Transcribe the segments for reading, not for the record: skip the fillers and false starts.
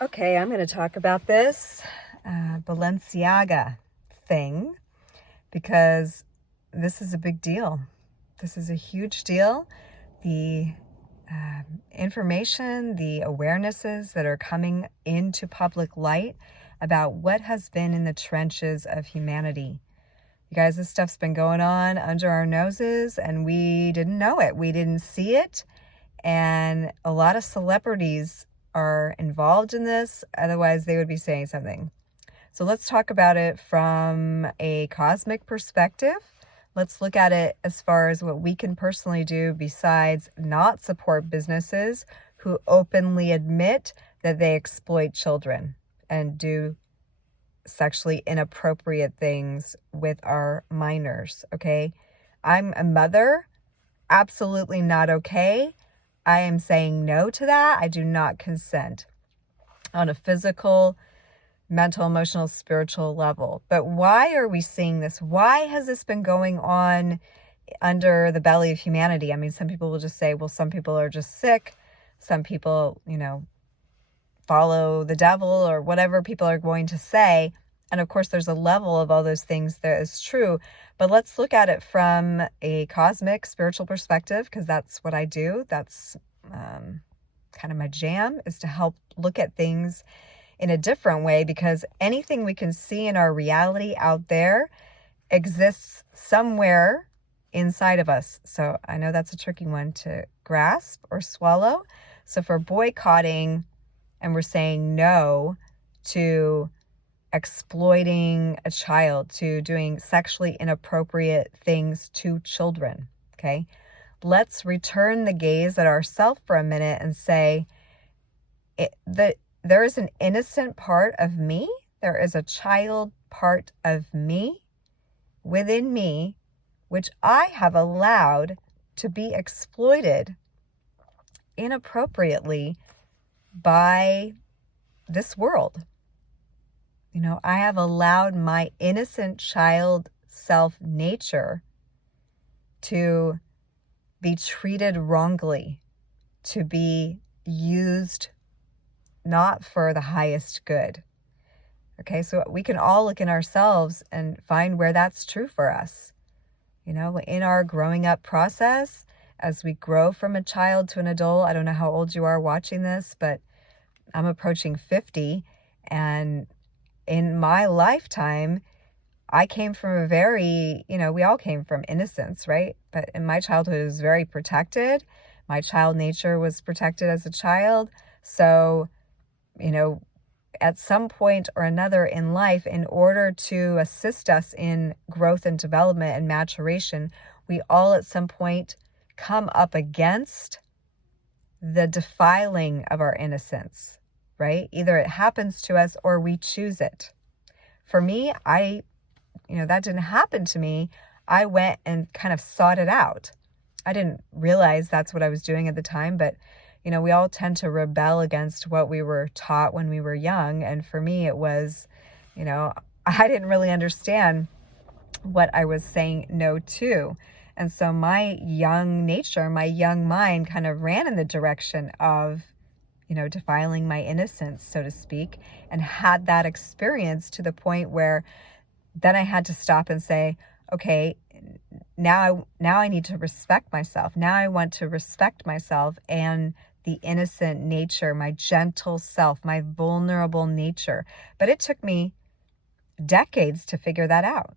Okay, I'm going to talk about this Balenciaga thing because this is a big deal. This is a huge deal. The information, the awarenesses that are coming into public light about what has been in the trenches of humanity. You guys, this stuff's been going on under our noses and we didn't know it. We didn't see it. And a lot of celebrities are involved in this. Otherwise, they would be saying something. So let's talk about it from a cosmic perspective. Let's look at it as far as what we can personally do besides not support businesses who openly admit that they exploit children and do sexually inappropriate things with our minors, okay? I'm a mother. Absolutely not okay. I am saying no to that. I do not consent on a physical, mental, emotional, spiritual level. But why are we seeing this? Why has this been going on under the belly of humanity? I mean, some people will just say, well, some people are just sick. Some people, follow the devil or whatever people are going to say. And of course, there's a level of all those things that is true. But let's look at it from a cosmic, spiritual perspective, because that's what I do. That's kind of my jam, is to help look at things in a different way, because anything we can see in our reality out there exists somewhere inside of us. So I know that's a tricky one to grasp or swallow. So if we're boycotting and we're saying no to exploiting a child, to doing sexually inappropriate things to children, okay? Let's return the gaze at ourselves for a minute and say that there is an innocent part of me. There is a child part of me within me, which I have allowed to be exploited inappropriately by this world. I have allowed my innocent child self nature to be treated wrongly, to be used not for the highest good. Okay, so we can all look in ourselves and find where that's true for us. In our growing up process, as we grow from a child to an adult, I don't know how old you are watching this, but I'm approaching 50, and in my lifetime, I came from a very, we all came from innocence, right? But in my childhood, it was very protected. My child nature was protected as a child. So, at some point or another in life, in order to assist us in growth and development and maturation, we all at some point come up against the defiling of our innocence. Right? Either it happens to us or we choose it. For me, that didn't happen to me. I went and kind of sought it out. I didn't realize that's what I was doing at the time, but, we all tend to rebel against what we were taught when we were young. And for me, it was, I didn't really understand what I was saying no to. And so my young nature, my young mind kind of ran in the direction of defiling my innocence, so to speak, and had that experience to the point where then I had to stop and say, okay, now I need to respect myself. Now I want to respect myself and the innocent nature, my gentle self, my vulnerable nature. But it took me decades to figure that out.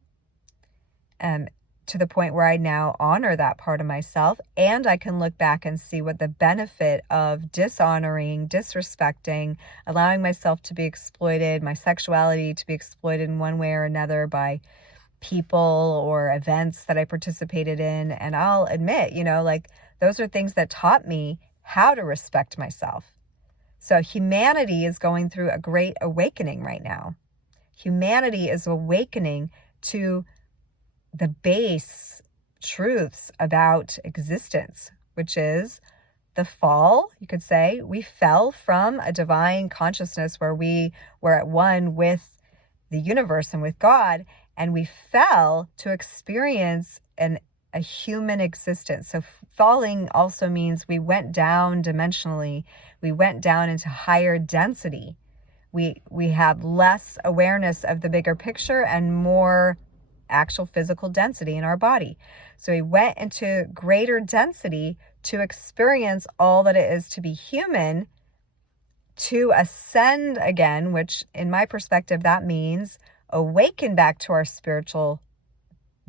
To the point where I now honor that part of myself, and I can look back and see what the benefit of dishonoring, disrespecting, allowing myself to be exploited, my sexuality to be exploited in one way or another by people or events that I participated in. And I'll admit, those are things that taught me how to respect myself. So humanity is going through a great awakening right now. Humanity is awakening to the base truths about existence, which is the fall. You could say we fell from a divine consciousness where we were at one with the universe and with God, and we fell to experience a human existence. So falling also means we went down dimensionally. We went down into higher density. We have less awareness of the bigger picture and more actual physical density in our body. So we went into greater density to experience all that it is to be human, to ascend again, which in my perspective, that means awaken back to our spiritual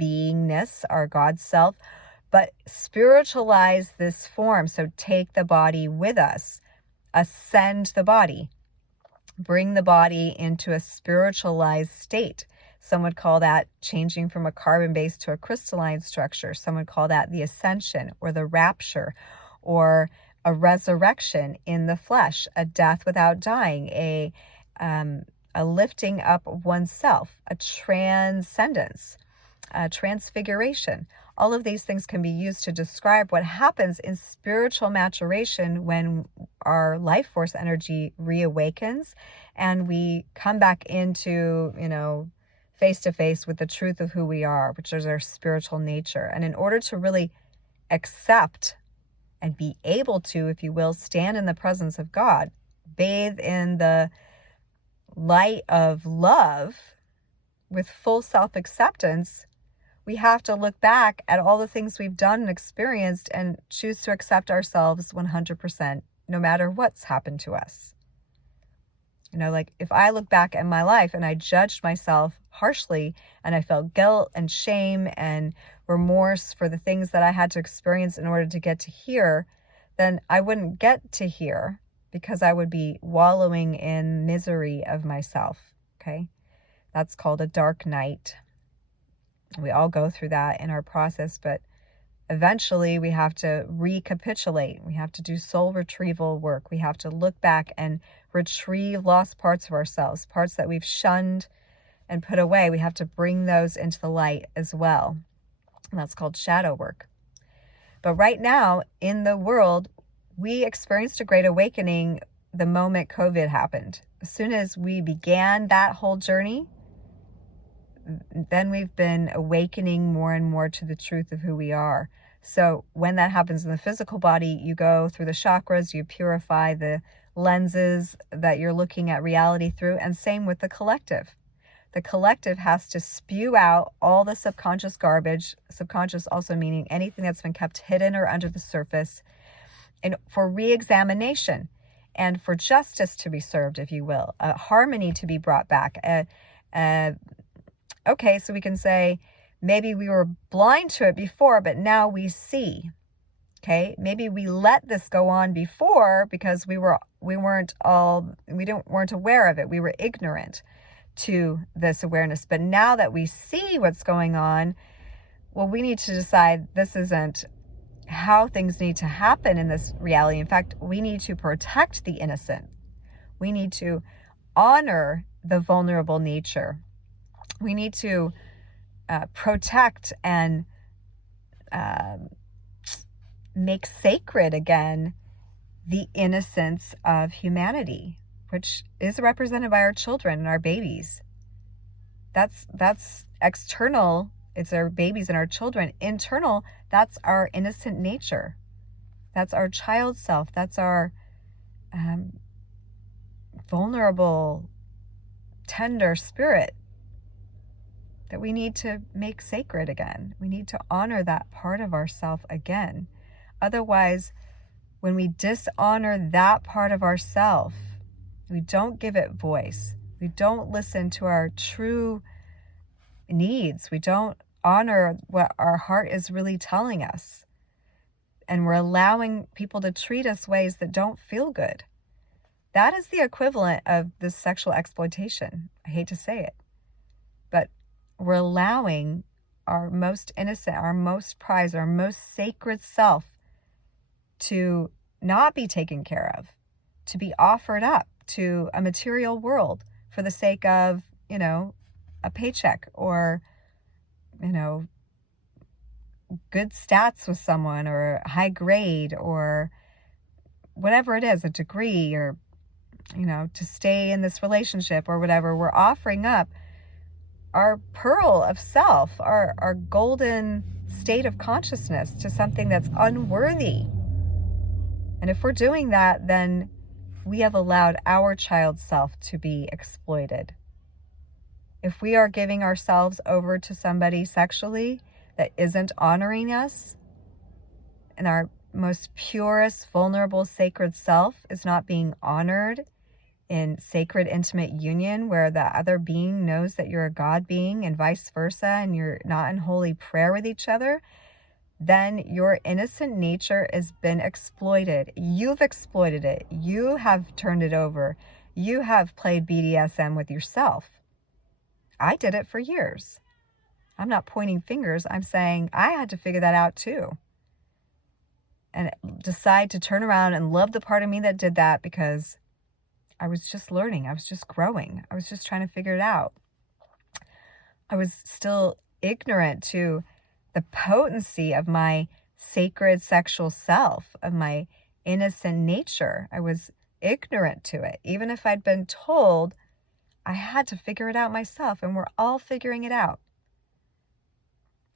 beingness, our God self, but spiritualize this form. So take the body with us, ascend the body, bring the body into a spiritualized state. Some would call that changing from a carbon base to a crystalline structure. Some would call that the ascension or the rapture or a resurrection in the flesh, a death without dying, a lifting up of oneself, a transcendence, a transfiguration. All of these things can be used to describe what happens in spiritual maturation when our life force energy reawakens and we come back into, face to face with the truth of who we are, which is our spiritual nature. And in order to really accept and be able to, if you will, stand in the presence of God, bathe in the light of love with full self-acceptance, we have to look back at all the things we've done and experienced and choose to accept ourselves 100%, no matter what's happened to us. Like if I look back at my life and I judged myself harshly and I felt guilt and shame and remorse for the things that I had to experience in order to get to here, then I wouldn't get to here because I would be wallowing in misery of myself. Okay. That's called a dark night. We all go through that in our process, but eventually we have to recapitulate. We have to do soul retrieval work. We have to look back and retrieve lost parts of ourselves, parts that we've shunned and put away. We have to bring those into the light as well. And that's called shadow work. But right now in the world, we experienced a great awakening the moment COVID happened. As soon as we began that whole journey, then we've been awakening more and more to the truth of who we are. So when that happens in the physical body, you go through the chakras, you purify the lenses that you're looking at reality through, and same with the collective. The collective has to spew out all the subconscious garbage, subconscious also meaning anything that's been kept hidden or under the surface, and for re-examination and for justice to be served, if you will, a harmony to be brought back. Okay, so we can say maybe we were blind to it before, but now we see. Okay, maybe we let this go on before because we weren't aware of it. We were ignorant to this awareness. But now that we see what's going on, well, we need to decide this isn't how things need to happen in this reality. In fact, we need to protect the innocent. We need to honor the vulnerable nature. We need to protect and make sacred again the innocence of humanity, which is represented by our children and our babies. That's external. It's our babies and our children. Internal, that's our innocent nature. That's our child self. That's our vulnerable, tender spirit that we need to make sacred again. We need to honor that part of ourself again. Otherwise, when we dishonor that part of ourself, we don't give it voice. We don't listen to our true needs. We don't honor what our heart is really telling us. And we're allowing people to treat us ways that don't feel good. That is the equivalent of this sexual exploitation. I hate to say it, but we're allowing our most innocent, our most prized, our most sacred self to not be taken care of, to be offered up to a material world for the sake of, a paycheck or, good stats with someone or a high grade or whatever it is, a degree or, to stay in this relationship or whatever. We're offering up our pearl of self, our golden state of consciousness to something that's unworthy. And if we're doing that, then we have allowed our child self to be exploited. If we are giving ourselves over to somebody sexually that isn't honoring us, and our most purest, vulnerable, sacred self is not being honored in sacred, intimate union where the other being knows that you're a God being and vice versa, and you're not in holy prayer with each other, then your innocent nature has been exploited. You've exploited it. You have turned it over. You have played BDSM with yourself. I did it for years. I'm not pointing fingers. I'm saying I had to figure that out too. And decide to turn around and love the part of me that did that, because I was just learning. I was just growing. I was just trying to figure it out. I was still ignorant to the potency of my sacred sexual self, of my innocent nature. I was ignorant to it. Even if I'd been told, I had to figure it out myself, and we're all figuring it out.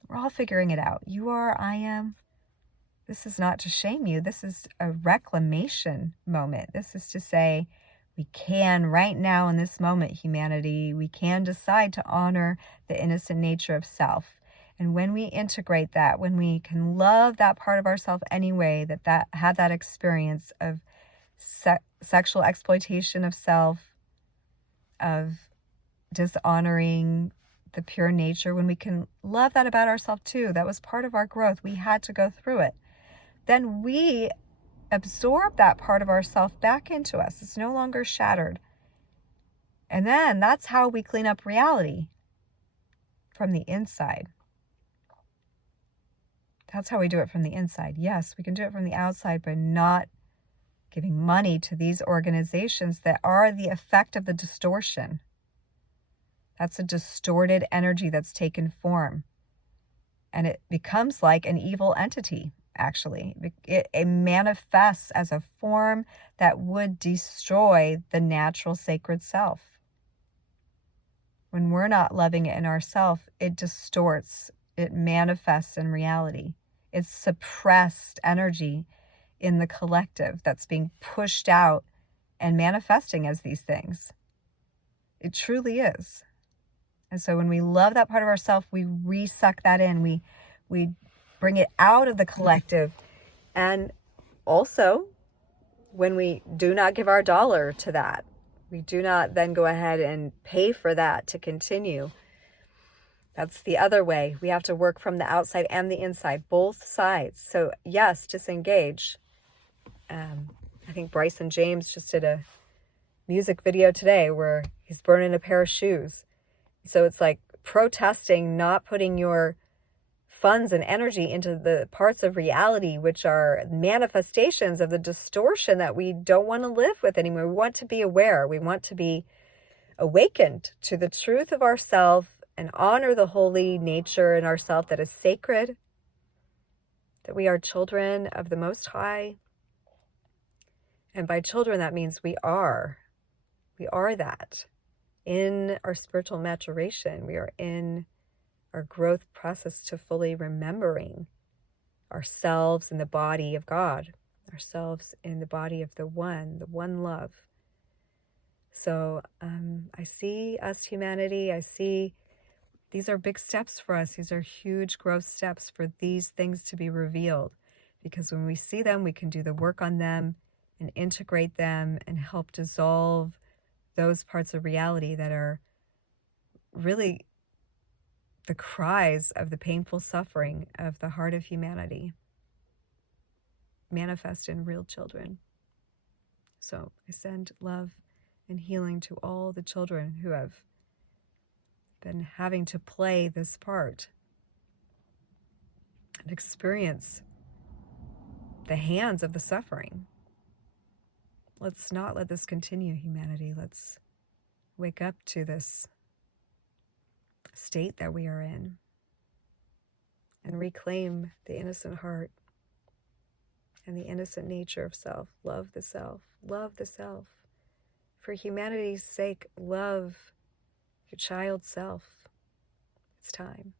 We're all figuring it out. You are, I am. This is not to shame you. This is a reclamation moment. This is to say, we can right now in this moment, humanity, we can decide to honor the innocent nature of self. And when we integrate that, when we can love that part of ourselves anyway, that had that experience of sexual exploitation of self, of dishonoring the pure nature, when we can love that about ourselves too, that was part of our growth. We had to go through it. Then we absorb that part of ourself back into us. It's no longer shattered. And then that's how we clean up reality from the inside. That's how we do it from the inside. Yes, we can do it from the outside by not giving money to these organizations that are the effect of the distortion. That's a distorted energy that's taken form. And it becomes like an evil entity, actually. It manifests as a form that would destroy the natural sacred self. When we're not loving it in ourselves, it distorts, it manifests in reality. It's suppressed energy in the collective that's being pushed out and manifesting as these things. It truly is. And so when we love that part of ourselves, we resuck that in. We bring it out of the collective. And also, when we do not give our dollar to that, we do not then go ahead and pay for that to continue. That's the other way. We have to work from the outside and the inside, both sides. So yes, disengage. I think Bryson James just did a music video today where he's burning a pair of shoes. So it's like protesting, not putting your funds and energy into the parts of reality which are manifestations of the distortion that we don't want to live with anymore. We want to be aware. We want to be awakened to the truth of ourself and honor the holy nature in ourself that is sacred, that we are children of the Most High. And by children, that means we are that. In our spiritual maturation, we are in our growth process to fully remembering ourselves in the body of God, ourselves in the body of the one love. So I see us, humanity, I see these are big steps for us. These are huge growth steps for these things to be revealed. Because when we see them, we can do the work on them and integrate them and help dissolve those parts of reality that are really the cries of the painful suffering of the heart of humanity manifest in real children. So I send love and healing to all the children who have been having to play this part and experience the hands of the suffering. Let's not let this continue, humanity. Let's wake up to this state that we are in and reclaim the innocent heart and the innocent nature of self. Love the self. Love the self. For humanity's sake, love your child self. It's time.